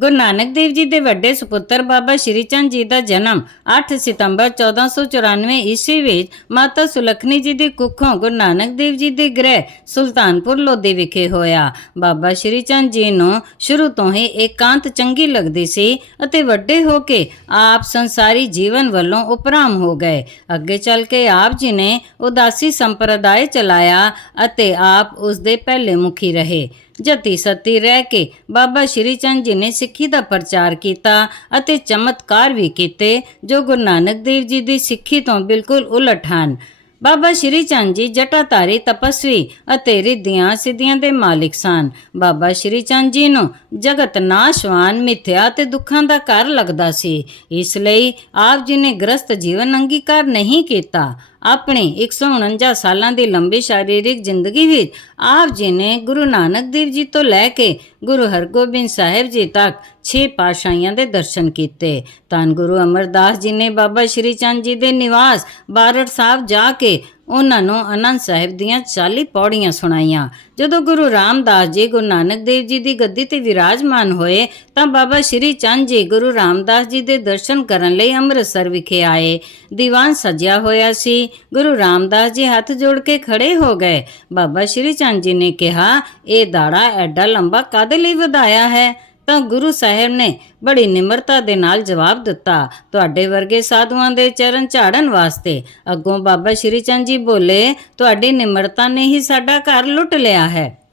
ਗੁਰੂ ਨਾਨਕ ਦੇਵ ਜੀ ਦੇ ਵੱਡੇ ਸੁਪੁੱਤਰ ਬਾਬਾ ਸ਼੍ਰੀ ਚੰਦ ਜੀ ਦਾ ਜਨਮ 8 ਸਤੰਬਰ 1494 ਈਸਵੀ ਵਿੱਚ ਮਾਤਾ ਸੁਲਖਣੀ ਜੀ ਦੀ ਕੁੱਖੋਂ ਗੁਰੂ ਨਾਨਕ ਦੇਵ ਜੀ ਦੇ ਗ੍ਰਹਿ ਸੁਲਤਾਨਪੁਰ ਲੋਧੀ ਵਿਖੇ ਹੋਇਆ। ਬਾਬਾ ਸ਼੍ਰੀ ਚੰਦ ਜੀ ਨੂੰ ਸ਼ੁਰੂ ਤੋਂ ਹੀ ਇਕਾਂਤ ਚੰਗੀ ਲੱਗਦੀ ਸੀ ਅਤੇ ਵੱਡੇ ਹੋ ਕੇ ਆਪ ਸੰਸਾਰੀ ਜੀਵਨ ਵੱਲੋਂ ਉਪਰਾਮ ਹੋ ਗਏ। ਅੱਗੇ ਚੱਲ ਕੇ ਆਪ ਜੀ ਨੇ ਉਦਾਸੀ ਸੰਪਰਦਾਇ ਚਲਾਇਆ ਅਤੇ ਆਪ ਉਸ ਦੇ ਪਹਿਲੇ ਮੁਖੀ ਰਹੇ। ਜਤੀ ਸਤੀ ਰਹਿ ਕੇ ਬਾਬਾ ਸ਼੍ਰੀ ਚੰਦ ਜੀ ਨੇ ਸਿੱਖੀ ਦਾ ਪ੍ਰਚਾਰ ਕੀਤਾ ਅਤੇ ਚਮਤਕਾਰ ਵੀ ਕੀਤੇ, ਜੋ ਗੁਰੂ ਨਾਨਕ ਦੇਵ ਜੀ ਦੀ ਸਿੱਖੀ ਤੋਂ ਬਿਲਕੁਲ ਉਲਟ ਹਨ। ਬਾਬਾ ਸ਼੍ਰੀ ਚੰਦ ਜੀ ਜਟਾਧਾਰੀ ਤਪਸਵੀ ਅਤੇ ਰਿੱਧੀਆਂ ਸਿੱਧੀਆਂ ਦੇ ਮਾਲਿਕ ਸਨ। ਬਾਬਾ ਸ਼੍ਰੀ ਚੰਦ ਜੀ ਨੂੰ ਜਗਤ ਨਾਸ਼ਵਾਨ, ਮਿਥਿਆ ਤੇ ਦੁੱਖਾਂ ਦਾ ਘਰ ਲੱਗਦਾ ਸੀ। ਇਸ ਲਈ ਆਪ ਜੀ ਨੇ ਗ੍ਰਸਤ ਜੀਵਨ ਅੰਗੀਕਾਰ ਨਹੀਂ ਕੀਤਾ। ਆਪਣੀ 149 ਸਾਲਾਂ ਦੀ ਲੰਬੀ ਸ਼ਾਰੀਰਿਕ ਜ਼ਿੰਦਗੀ ਵਿੱਚ ਆਪ ਜੀ ਨੇ ਗੁਰੂ ਨਾਨਕ ਦੇਵ ਜੀ ਤੋਂ ਲੈ ਕੇ ਗੁਰੂ ਹਰਗੋਬਿੰਦ ਸਾਹਿਬ ਜੀ ਤੱਕ ਛੇ ਪਾਤਸ਼ਾਹੀਆਂ ਦੇ ਦਰਸ਼ਨ ਕੀਤੇ। ਧੰਨ ਗੁਰੂ ਅਮਰਦਾਸ ਜੀ ਨੇ ਬਾਬਾ ਸ਼੍ਰੀ ਚੰਦ ਜੀ ਦੇ ਨਿਵਾਸ ਬਾਰੜ ਸਾਹਿਬ ਜਾ ਕੇ ਉਹਨਾਂ ਨੂੰ ਅਨੰਦ ਸਾਹਿਬ ਦੀਆਂ 40 ਪੌੜੀਆਂ ਸੁਣਾਈਆਂ। ਜਦੋਂ ਗੁਰੂ ਰਾਮਦਾਸ ਜੀ, ਗੁਰੂ ਨਾਨਕ ਦੇਵ ਜੀ ਦੀ ਗੱਦੀ ਤੇ ਵਿਰਾਜਮਾਨ ਹੋਏ, ਤਾਂ ਬਾਬਾ ਸ਼੍ਰੀ ਚੰਦ ਜੀ ਗੁਰੂ ਰਾਮਦਾਸ ਜੀ ਦੇ ਦਰਸ਼ਨ ਕਰਨ ਲਈ ਅੰਮ੍ਰਿਤਸਰ ਵਿਖੇ ਆਏ। ਦੀਵਾਨ ਸਜਿਆ ਹੋਇਆ ਸੀ। ਗੁਰੂ ਰਾਮਦਾਸ ਜੀ ਹੱਥ ਜੋੜ ਕੇ ਖੜੇ ਹੋ ਗਏ। ਬਾਬਾ ਸ਼੍ਰੀ ਚੰਦ ਜੀ ਨੇ ਕਿਹਾ, ਇਹ ਦਾੜਾ ਐਡਾ ਲੰਬਾ ਕਾਦੇ ਲਈ ਵਧਾਇਆ ਹੈ? ਤਾਂ ਗੁਰੂ ਸਾਹਿਬ ਨੇ ਬੜੀ ਨਿਮਰਤਾ ਦੇ ਨਾਲ ਜਵਾਬ ਦਿੱਤਾ। ਤੁਹਾਡੇ ਵਰਗੇ ਸਾਧੂਆਂ ਦੇ ਚਰਨ ਝਾੜਨ ਵਾਸਤੇ ਅੱਗੋਂ ਬਾਬਾ ਸ਼੍ਰੀ ਚੰਦ ਜੀ ਬੋਲੇ, ਤੁਹਾਡੀ ਨਿਮਰਤਾ ਨੇ ਹੀ ਸਾਡਾ ਘਰ ਲੁੱਟ ਲਿਆ ਹੈ।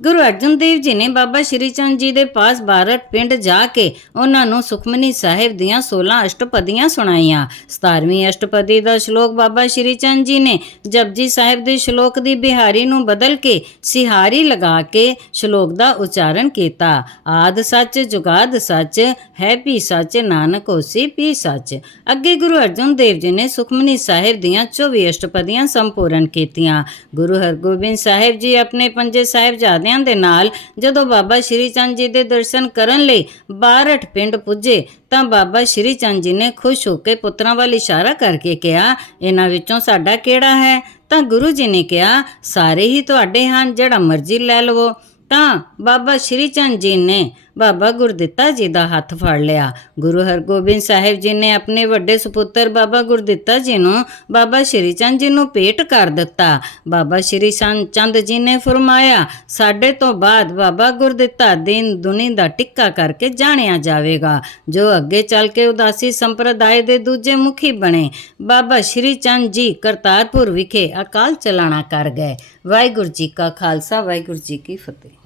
ਗੁਰੂ ਅਰਜਨ ਦੇਵ ਜੀ ਨੇ ਬਾਬਾ ਸ਼੍ਰੀ ਚੰਦ ਜੀ ਦੇ ਪਾਸ ਬਾਰਟ ਪਿੰਡ ਜਾ ਕੇ ਉਹਨਾਂ ਨੂੰ ਸੁਖਮਨੀ ਸਾਹਿਬ ਦੀਆਂ 16 ਅਸ਼ਟਪਦੀਆਂ ਸੁਣਾਈਆਂ। 17ਵੀਂ ਅਸ਼ਟਪਦੀ ਦਾ ਸ਼ਲੋਕ ਬਾਬਾ ਸ਼੍ਰੀ ਚੰਦ ਜੀ ਨੇ ਜਪਜੀ ਸਾਹਿਬ ਦੇ ਸ਼ਲੋਕ ਦੀ ਬਿਹਾਰੀ ਨੂੰ ਬਦਲ ਕੇ ਸਿਹਾਰੀ ਲਗਾ ਕੇ ਸ਼ਲੋਕ ਦਾ ਉਚਾਰਨ ਕੀਤਾ। ਆਦ ਸੱਚ, ਜੁਗਾਦ ਸੱਚ, ਹੈ ਪੀ ਸੱਚ, ਨਾਨਕ ਹੋਸੀ ਪੀ ਸੱਚ। ਅੱਗੇ ਗੁਰੂ ਅਰਜਨ ਦੇਵ ਜੀ ਨੇ ਸੁਖਮਨੀ ਸਾਹਿਬ ਦੀਆਂ 24 ਅਸ਼ਟਪਦੀਆਂ ਸੰਪੂਰਨ ਕੀਤੀਆਂ। ਗੁਰੂ ਹਰਗੋਬਿੰਦ ਸਾਹਿਬ ਜੀ ਆਪਣੇ ਪੰਜੇ ਸਾਹਿਬਜ਼ਾਦਿਆਂ ਦੇ ਨਾਲ ਜਦੋਂ ਬਾਬਾ ਸ਼੍ਰੀ ਚੰਦ ਜੀ ਦੇ ਦਰਸ਼ਨ ਕਰਨ ਲਈ ਬਾਰਠ ਪਿੰਡ ਪੁੱਜੇ ਤਾਂ ਬਾਬਾ ਸ਼੍ਰੀ ਚੰਦ ਜੀ ਨੇ ਖੁਸ਼ ਹੋ ਕੇ ਪੁੱਤਰਾਂ ਵੱਲ ਇਸ਼ਾਰਾ ਕਰਕੇ ਕਿਹਾ, ਇਹਨਾਂ ਵਿੱਚੋਂ ਸਾਡਾ ਕਿਹੜਾ ਹੈ? ਤਾਂ ਗੁਰੂ ਜੀ ਨੇ ਕਿਹਾ, ਸਾਰੇ ਹੀ ਤੁਹਾਡੇ ਹਨ, ਜਿਹੜਾ ਮਰਜ਼ੀ ਲੈ ਲਵੋ। ਤਾਂ ਬਾਬਾ ਸ਼੍ਰੀ ਚੰਦ ਜੀ ਨੇ ਬਾਬਾ ਗੁਰਦਿੱਤਾ ਜੀ ਦਾ ਹੱਥ ਫੜ ਲਿਆ। ਗੁਰੂ ਹਰਗੋਬਿੰਦ ਸਾਹਿਬ ਜੀ ਨੇ ਆਪਣੇ ਵੱਡੇ ਸੁਪੁੱਤਰ ਬਾਬਾ ਗੁਰਦਿੱਤਾ ਜੀ ਨੂੰ, ਬਾਬਾ ਸ਼੍ਰੀ ਚੰਦ ਜੀ ਨੂੰ ਭੇਟ ਕਰ ਦਿੱਤਾ। ਬਾਬਾ ਸ਼੍ਰੀ ਚੰਦ ਚੰਦ ਜੀ ਨੇ ਫਰਮਾਇਆ, ਸਾਡੇ ਤੋਂ ਬਾਅਦ ਬਾਬਾ ਗੁਰਦਿੱਤਾ ਦਿਨ ਦੁਨੀ ਦਾ ਟਿੱਕਾ ਕਰਕੇ ਜਾਣਿਆ ਜਾਵੇਗਾ। ਜੋ ਅੱਗੇ ਚੱਲ ਕੇ ਉਦਾਸੀ ਸੰਪਰਦਾਇ ਦੇ ਦੂਜੇ ਮੁਖੀ ਬਣੇ, ਬਾਬਾ ਸ਼੍ਰੀ ਚੰਦ ਜੀ ਕਰਤਾਰਪੁਰ ਵਿਖੇ ਅਕਾਲ ਚਲਾਣਾ ਕਰ ਗਏ। ਵਾਹਿਗੁਰੂ ਜੀ ਕਾ ਖਾਲਸਾ, ਵਾਹਿਗੁਰੂ ਜੀ ਕੀ ਫਤਿਹ।